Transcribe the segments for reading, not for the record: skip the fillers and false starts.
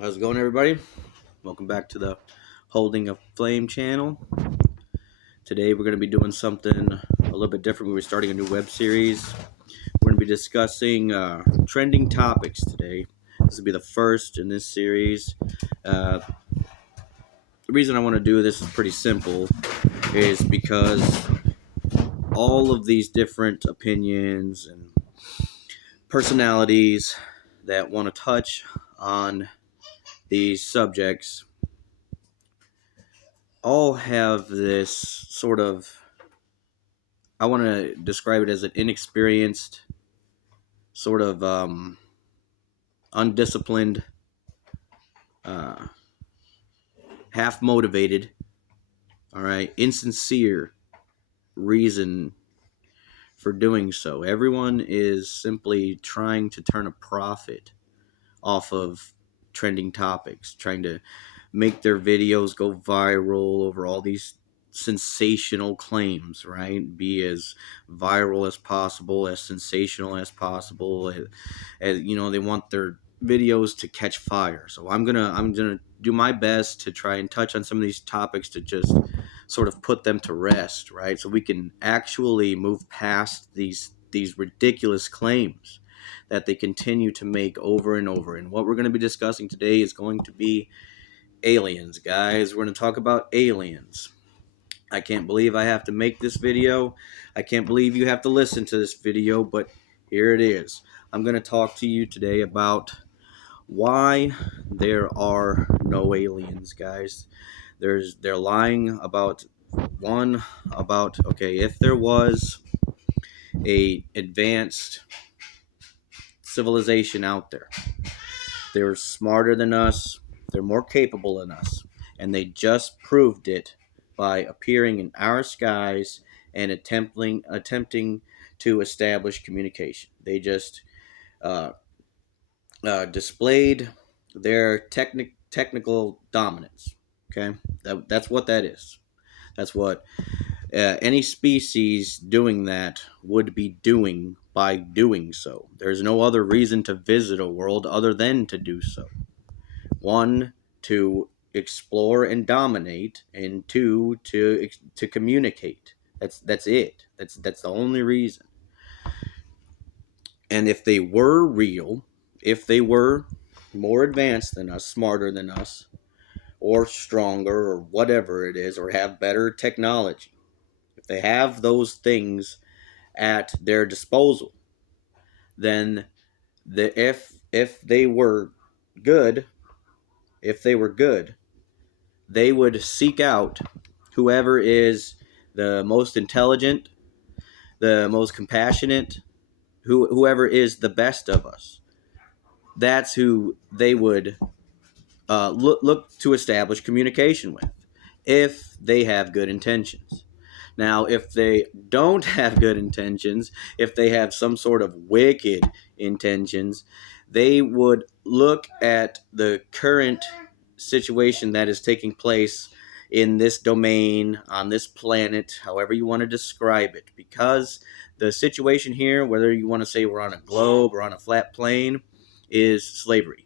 How's it going, everybody? Welcome back to the Holding a Flame channel. Today we're going to be doing something a little bit different. We're starting a new web series. We're going to be discussing trending topics today. This will be the first in this series. The reason I want to do this is pretty simple, is because all of these different opinions and personalities that want to touch on these subjects all have this sort of, I want to describe it as an inexperienced, sort of undisciplined, uh, half motivated, all right, insincere reason for doing so. Everyone is simply trying to turn a profit off of trending topics, trying to make their videos go viral over all these sensational claims, right? Be as viral as possible, as sensational as possible. They want their videos to catch fire. So I'm gonna do my best to try and touch on some of these topics to just sort of put them to rest, right? So we can actually move past these ridiculous claims that they continue to make over and over. And what we're going to be discussing today is going to be aliens, guys. We're going to talk about aliens. I can't believe I have to make this video. I can't believe you have to listen to this video, but here it is. I'm going to talk to you today about why there are no aliens, guys. They're lying about if there was a advanced civilization out there, they're smarter than us, they're more capable than us, and they just proved it by appearing in our skies and attempting to establish communication. They just uh, displayed their technical dominance. Okay, that's what that is. That's what any species doing that would be doing by doing so. There's no other reason to visit a world other than to do so. One, to explore and dominate, and two, to communicate. That's it. That's the only reason. And if they were real, if they were more advanced than us, smarter than us, or stronger, or whatever it is, or have better technology, if they have those things at their disposal, then if they were good, if they were good, they would seek out whoever is the most intelligent, the most compassionate, whoever is the best of us. That's who they would look to establish communication with, if they have good intentions. Now, if they don't have good intentions, if they have some sort of wicked intentions, they would look at the current situation that is taking place in this domain, on this planet, however you want to describe it. Because the situation here, whether you want to say we're on a globe or on a flat plane, is slavery.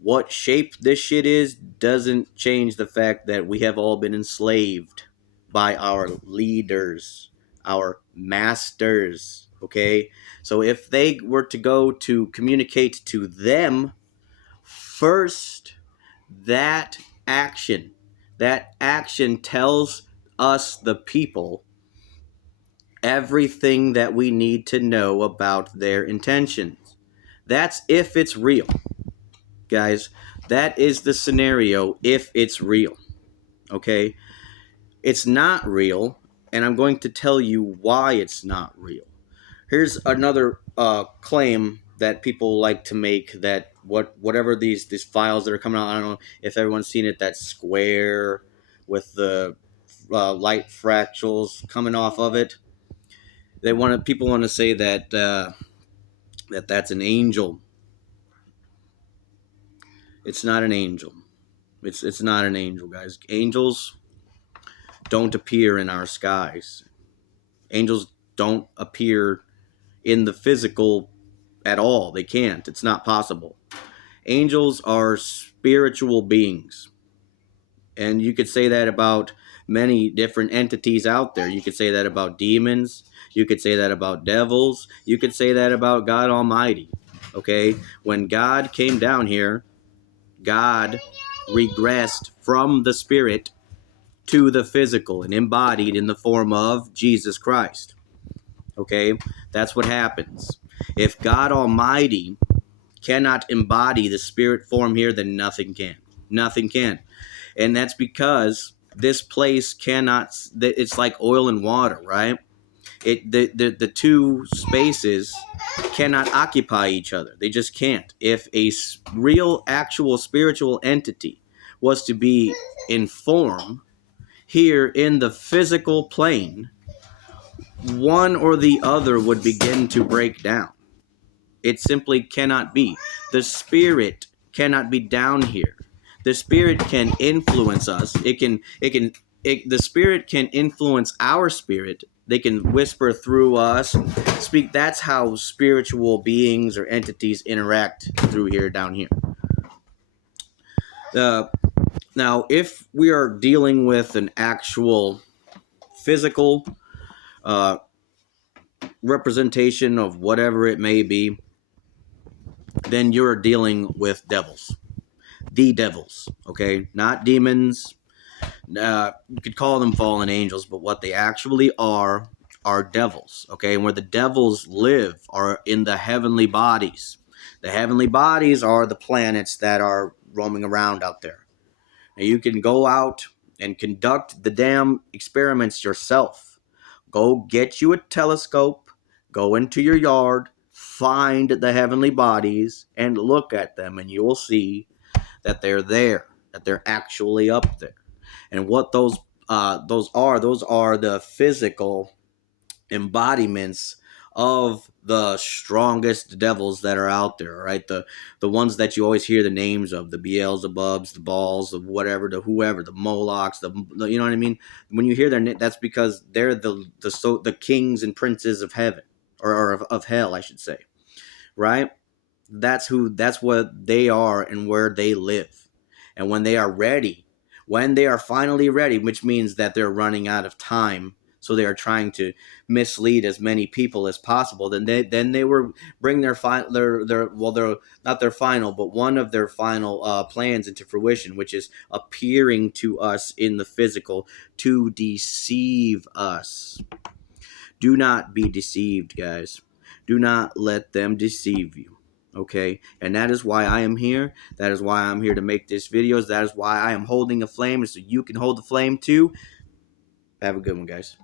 What shape this shit is doesn't change the fact that we have all been enslaved by our leaders, our masters, okay? So if they were to go to communicate to them first, that action, that action tells us, the people, everything that we need to know about their intentions. That's if it's real. Guys, that is the scenario if it's real. Okay? It's not real, and I'm going to tell you why it's not real. Here's another claim that people like to make, that whatever these files that are coming out, I don't know if everyone's seen it, that square with the light fractals coming off of it. People want to say that that's an angel. It's not an angel. It's not an angel, guys. Angels don't appear in our skies. Angels don't appear in the physical at all. They can't. It's not possible. Angels are spiritual beings. And you could say that about many different entities out there. You could say that about demons. You could say that about devils. You could say that about God Almighty. Okay? When God came down here, God regressed from the spirit to the physical and embodied in the form of Jesus Christ. Okay? That's what happens. If God Almighty cannot embody the spirit form here, then nothing can. Nothing can. And that's because this place cannot, it's like oil and water, right? The two spaces cannot occupy each other. They just can't. If a real actual spiritual entity was to be in form here in the physical plane, one or the other would begin to break down. It simply cannot be. The spirit cannot be down here. The spirit can influence us. The spirit can influence our spirit. They can whisper through us and speak. That's how spiritual beings or entities interact through here, down here. Now, if we are dealing with an actual physical representation of whatever it may be, then you're dealing with devils. The devils, okay? Not demons. You could call them fallen angels, but what they actually are devils, okay? And where the devils live are in the heavenly bodies. The heavenly bodies are the planets that are roaming around out there. Now you can go out and conduct the damn experiments yourself. Go get you a telescope, go into your yard, find the heavenly bodies, and look at them, and you will see that they're there, that they're actually up there. And what those are the physical embodiments of the strongest devils that are out there, right? The ones that you always hear the names of, the Beelzebubs, the Baals, the whatever, the whoever, the Molochs, the you know what I mean? When you hear their name, that's because they're the kings and princes of heaven, or of hell, I should say, right? That's what they are and where they live. And when they are finally ready, which means that they're running out of time, so they are trying to mislead as many people as possible, then they will bring their not their final, but one of their final plans into fruition, which is appearing to us in the physical to deceive us. Do not be deceived, guys. Do not let them deceive you. Okay, and that is why I am here. That is why I'm here to make these videos. That is why I am holding a flame, so you can hold the flame too. Have a good one, guys.